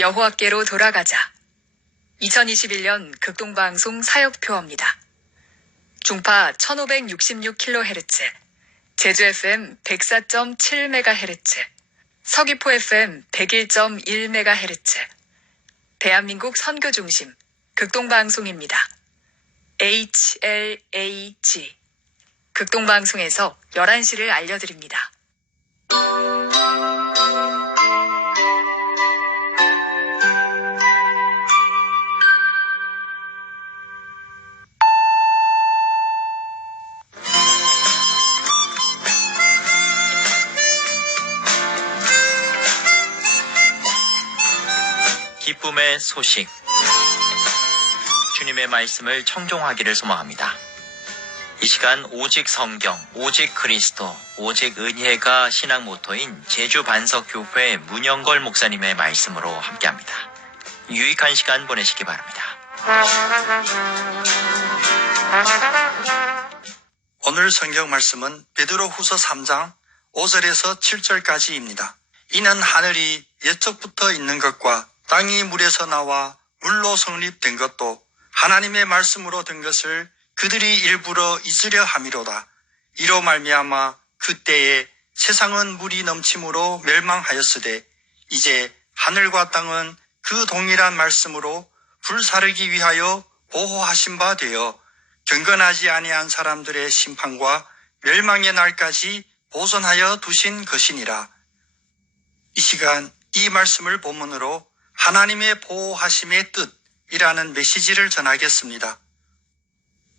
여호와께로 돌아가자. 2021년 극동방송 사역표어입니다. 중파 1566kHz, 제주 FM 104.7MHz, 서귀포 FM 101.1MHz, 대한민국 선교중심 극동방송입니다. HLAG 극동방송에서 11시를 알려드립니다. 기쁨의 소식. 주님의 말씀을 청종하기를 소망합니다. 이 시간 오직 성경, 오직 그리스도, 오직 은혜가 신앙 모토인 제주 반석교회 문영걸 목사님의 말씀으로 함께합니다. 유익한 시간 보내시기 바랍니다. 오늘 성경 말씀은 베드로후서 3장 5절에서 7절까지입니다. 이는 하늘이 옛적부터 있는 것과 땅이 물에서 나와 물로 성립된 것도 하나님의 말씀으로 된 것을 그들이 일부러 잊으려 함이로다. 이로 말미암아 그때에 세상은 물이 넘침으로 멸망하였으되 이제 하늘과 땅은 그 동일한 말씀으로 불사르기 위하여 보호하신 바 되어 경건하지 아니한 사람들의 심판과 멸망의 날까지 보존하여 두신 것이니라. 이 시간 이 말씀을 본문으로 하나님의 보호하심의 뜻이라는 메시지를 전하겠습니다.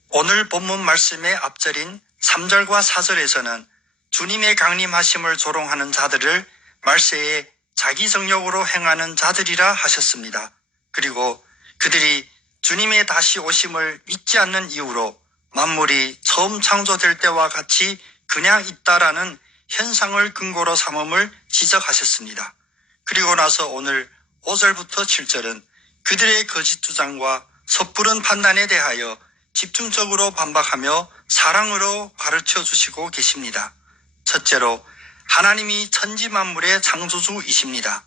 오늘 본문 말씀의 앞절인 3절과 4절에서는 주님의 강림하심을 조롱하는 자들을 말세에 자기 정욕으로 행하는 자들이라 하셨습니다. 그리고 그들이 주님의 다시 오심을 믿지 않는 이유로 만물이 처음 창조될 때와 같이 그냥 있다라는 현상을 근거로 삼음을 지적하셨습니다. 그리고 나서 오늘 5절부터 7절은 그들의 거짓 주장과 섣부른 판단에 대하여 집중적으로 반박하며 사랑으로 가르쳐 주시고 계십니다. 첫째로 하나님이 천지 만물의 창조주이십니다.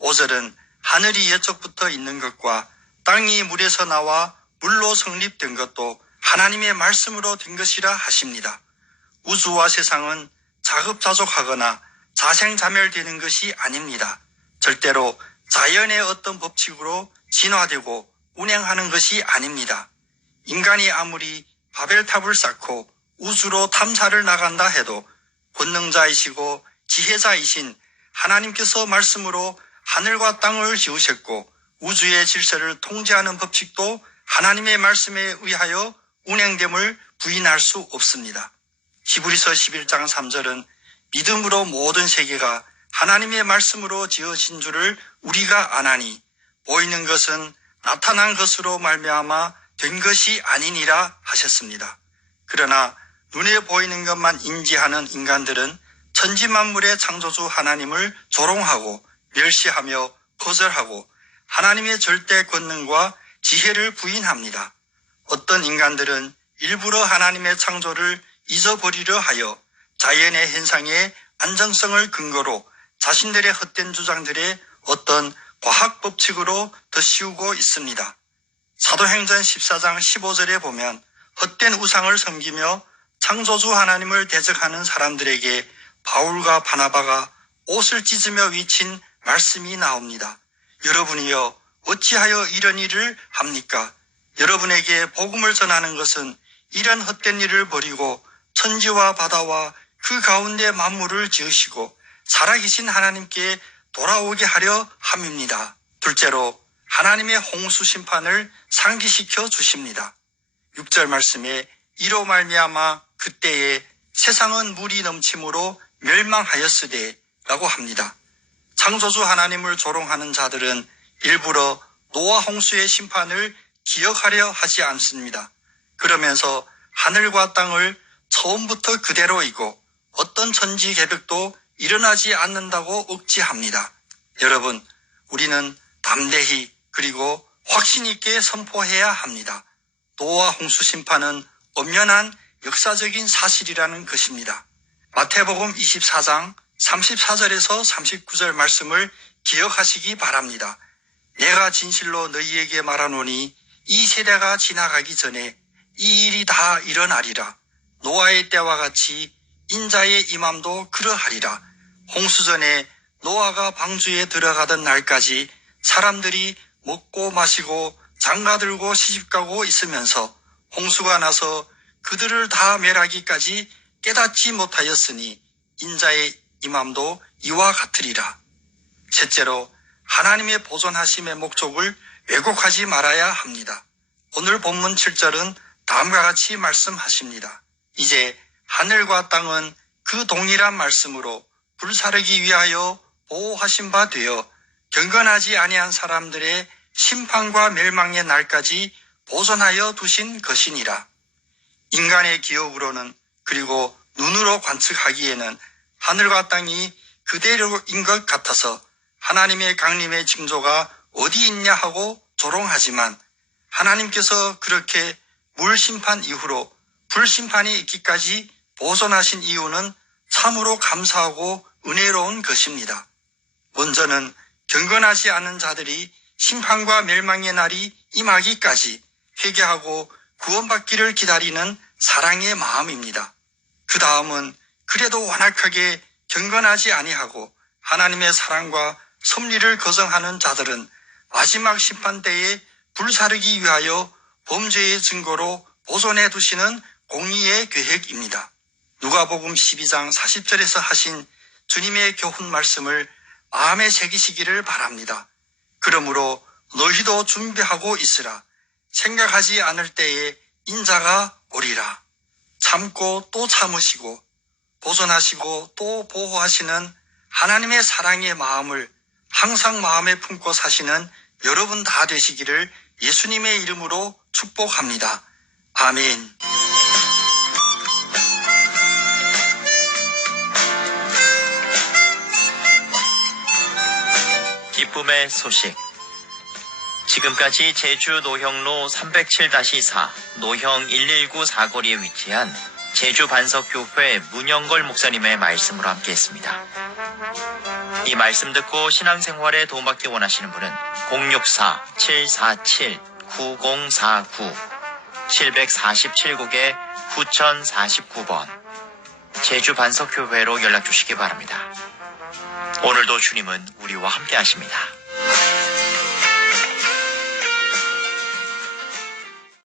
5절은 하늘이 옛적부터 있는 것과 땅이 물에서 나와 물로 성립된 것도 하나님의 말씀으로 된 것이라 하십니다. 우주와 세상은 자급자족하거나 자생자멸되는 것이 아닙니다. 절대로 자연의 어떤 법칙으로 진화되고 운행하는 것이 아닙니다. 인간이 아무리 바벨탑을 쌓고 우주로 탐사를 나간다 해도 권능자이시고 지혜자이신 하나님께서 말씀으로 하늘과 땅을 지으셨고 우주의 질서를 통제하는 법칙도 하나님의 말씀에 의하여 운행됨을 부인할 수 없습니다. 히브리서 11장 3절은 믿음으로 모든 세계가 하나님의 말씀으로 지어진 줄을 우리가 아나니 보이는 것은 나타난 것으로 말미암아 된 것이 아니니라 하셨습니다. 그러나 눈에 보이는 것만 인지하는 인간들은 천지 만물의 창조주 하나님을 조롱하고 멸시하며 거절하고 하나님의 절대 권능과 지혜를 부인합니다. 어떤 인간들은 일부러 하나님의 창조를 잊어버리려 하여 자연의 현상의 안정성을 근거로 자신들의 헛된 주장들의 어떤 과학 법칙으로 덧씌우고 있습니다. 사도행전 14장 15절에 보면 헛된 우상을 섬기며 창조주 하나님을 대적하는 사람들에게 바울과 바나바가 옷을 찢으며 외친 말씀이 나옵니다. 여러분이여 어찌하여 이런 일을 합니까? 여러분에게 복음을 전하는 것은 이런 헛된 일을 버리고 천지와 바다와 그 가운데 만물을 지으시고 살아계신 하나님께 돌아오게 하려 함입니다. 둘째로 하나님의 홍수 심판을 상기시켜 주십니다. 6절 말씀에 이로 말미암아 그때에 세상은 물이 넘침으로 멸망하였으되 라고 합니다. 창조주 하나님을 조롱하는 자들은 일부러 노아 홍수의 심판을 기억하려 하지 않습니다. 그러면서 하늘과 땅을 처음부터 그대로이고 어떤 천지 개벽도 일어나지 않는다고 억지합니다. 여러분, 우리는 담대히 그리고 확신 있게 선포해야 합니다. 노아 홍수 심판은 엄연한 역사적인 사실이라는 것입니다. 마태복음 24장 34절에서 39절 말씀을 기억하시기 바랍니다. 내가 진실로 너희에게 말하노니 이 세대가 지나가기 전에 이 일이 다 일어나리라. 노아의 때와 같이 인자의 임함도 그러하리라. 홍수전에 노아가 방주에 들어가던 날까지 사람들이 먹고 마시고 장가들고 시집가고 있으면서 홍수가 나서 그들을 다 멸하기까지 깨닫지 못하였으니 인자의 임함도 이와 같으리라. 셋째로 하나님의 보존하심의 목적을 왜곡하지 말아야 합니다. 오늘 본문 7절은 다음과 같이 말씀하십니다. 이제 하늘과 땅은 그 동일한 말씀으로 불사르기 위하여 보호하신 바 되어 경건하지 아니한 사람들의 심판과 멸망의 날까지 보존하여 두신 것이니라. 인간의 기억으로는 그리고 눈으로 관측하기에는 하늘과 땅이 그대로인 것 같아서 하나님의 강림의 징조가 어디 있냐 하고 조롱하지만 하나님께서 그렇게 물심판 이후로 불심판이 있기까지 보존하신 이유는 참으로 감사하고 은혜로운 것입니다. 먼저는 경건하지 않은 자들이 심판과 멸망의 날이 임하기까지 회개하고 구원받기를 기다리는 사랑의 마음입니다. 그 다음은 그래도 완악하게 경건하지 아니하고 하나님의 사랑과 섭리를 거성하는 자들은 마지막 심판 때에 불사르기 위하여 범죄의 증거로 보존해 두시는 공의의 계획입니다. 누가복음 12장 40절에서 하신 주님의 교훈 말씀을 마음에 새기시기를 바랍니다. 그러므로 너희도 준비하고 있으라. 생각하지 않을 때에 인자가 오리라. 참고 또 참으시고 보존하시고 또 보호하시는 하나님의 사랑의 마음을 항상 마음에 품고 사시는 여러분 다 되시기를 예수님의 이름으로 축복합니다. 아멘. 기쁨의 소식. 지금까지 제주 노형로 307-4 노형 119 사거리에 위치한 제주 반석교회 문영걸 목사님의 말씀으로 함께했습니다. 이 말씀 듣고 신앙생활에 도움받기 원하시는 분은 064-747-9049 747국에 9049번 제주 반석교회로 연락 주시기 바랍니다. 오늘도 주님은 우리와 함께 하십니다.